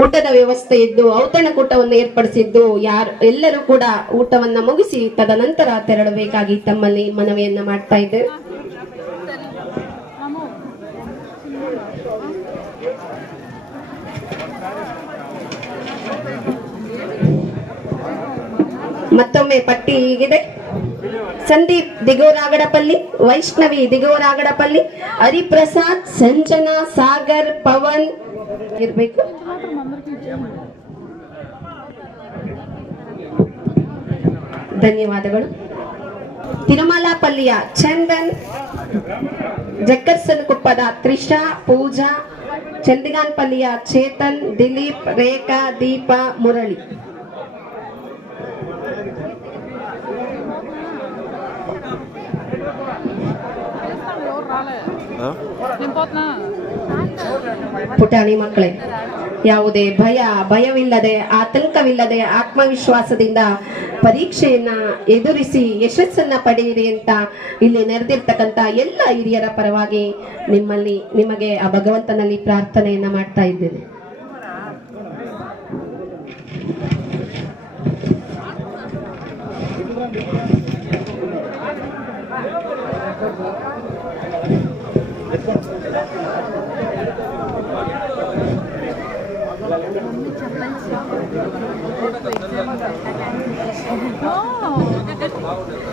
ಊಟದ ವ್ಯವಸ್ಥೆ ಇದ್ದು ಔತಣಕೂಟವನ್ನು ಏರ್ಪಡಿಸಿದ್ದು ಎಲ್ಲರೂ ಕೂಡ ಊಟವನ್ನ ಮುಗಿಸಿ ತದನಂತರ ತೆರಳಬೇಕಾಗಿ ತಮ್ಮಲ್ಲಿ ಮನವಿಯನ್ನ ಮಾಡ್ತಾ ಇದ್ದೇವೆ. ಮತ್ತೊಮ್ಮೆ ಪಟ್ಟಿ ಹೀಗಿದೆ: ಸಂದೀಪ್ ದಿಗೋರಾಗಡಪಲ್ಲಿ, ವೈಷ್ಣವಿ ದಿಗೋರಾಗಡಪಲ್ಲಿ, ಹರಿಪ್ರಸಾದ್, ಸಂಜನಾ, ಸಾಗರ್, ಪವನ್ ಇರ್ಬೇಕು. ಧನ್ಯವಾದಗಳು. ತಿರುಮಲಾಪಲ್ಲಿಯ ಚಂದನ್, ಜಕ್ಕರ್ಸನ್ ಕುಪ್ಪದ ತ್ರಿಷಾ, ಪೂಜಾ, ಚಂದಿಗಾನ್ಪಲ್ಲಿಯ ಚೇತನ್, ದಿಲೀಪ್, ರೇಖಾ, ದೀಪಾ, ಮುರಳಿ. ಪುಟಾಣಿ ಮಕ್ಕಳೇ, ಯಾವುದೇ ಭಯವಿಲ್ಲದೆ, ಆತಂಕವಿಲ್ಲದೆ, ಆತ್ಮವಿಶ್ವಾಸದಿಂದ ಪರೀಕ್ಷೆಯನ್ನ ಎದುರಿಸಿ ಯಶಸ್ಸನ್ನ ಪಡೆಯಿರಿ ಅಂತ ಇಲ್ಲಿ ನೆರೆದಿರ್ತಕ್ಕಂಥ ಎಲ್ಲ ಹಿರಿಯರ ಪರವಾಗಿ ನಿಮಗೆ ಆ ಭಗವಂತನಲ್ಲಿ ಪ್ರಾರ್ಥನೆಯನ್ನ ಮಾಡ್ತಾ ಇದ್ದೇನೆ.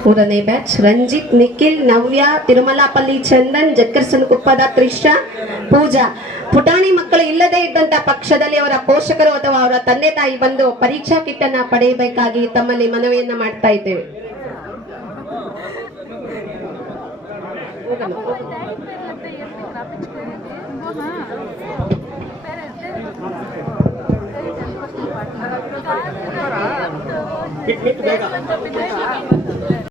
ಮೂರನೇ ಬ್ಯಾಚ್ ರಂಜಿತ್, ನಿಖಿಲ್, ನವ್ಯ, ತಿರುಮಲಾಪಲ್ಲಿ ಚಂದನ್, ಜಕ್ಕರ್ಸನ್ ಕುಪ್ಪದ ತ್ರಿಷಾ, ಪೂಜಾ. ಪುಟಾಣಿ ಮಕ್ಕಳು ಇಲ್ಲದೆ ಇದ್ದಂತ ಪಕ್ಷದಲ್ಲಿ ಅವರ ಪೋಷಕರು ಅಥವಾ ಅವರ ತಂದೆ ತಾಯಿ ಬಂದು ಪರೀಕ್ಷಾ ಕಿಟ್ ಅನ್ನ ಪಡೆಯಬೇಕಾಗಿ ತಮ್ಮಲ್ಲಿ ಮನವಿಯನ್ನ ಮಾಡ್ತಾ ಇದ್ದೇವೆ.